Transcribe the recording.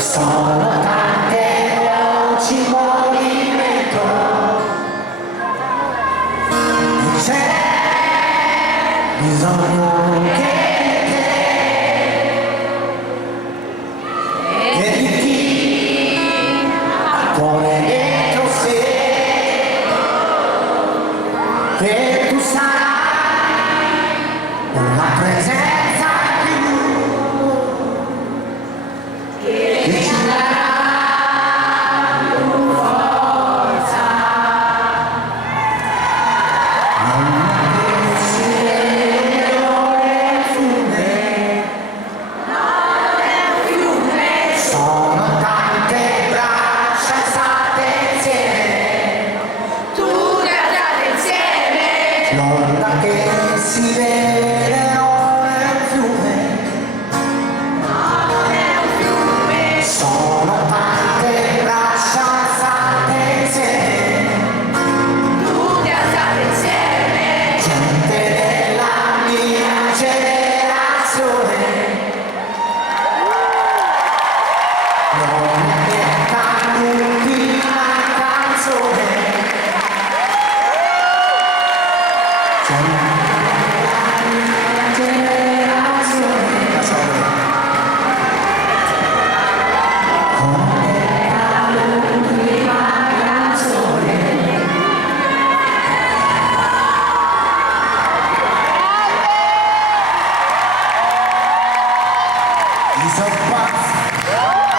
Sono tante voci in movimento, c'è bisogno che di chi pone dentro sé, che tu sarai una presenza in più che ci darà più forza. Non si vede nel fiume, sono tante braccia alzate insieme, Tutte andate insieme, l'onda che si vede non è un fiume, non è un fiume, sono tante braccia alzate insieme, tutte andate insieme, gente della mia generazione, non mi aspetta l'ultima canzone, gente della mia generazione, non mi aspetta l'ultima canzone. He's a boss.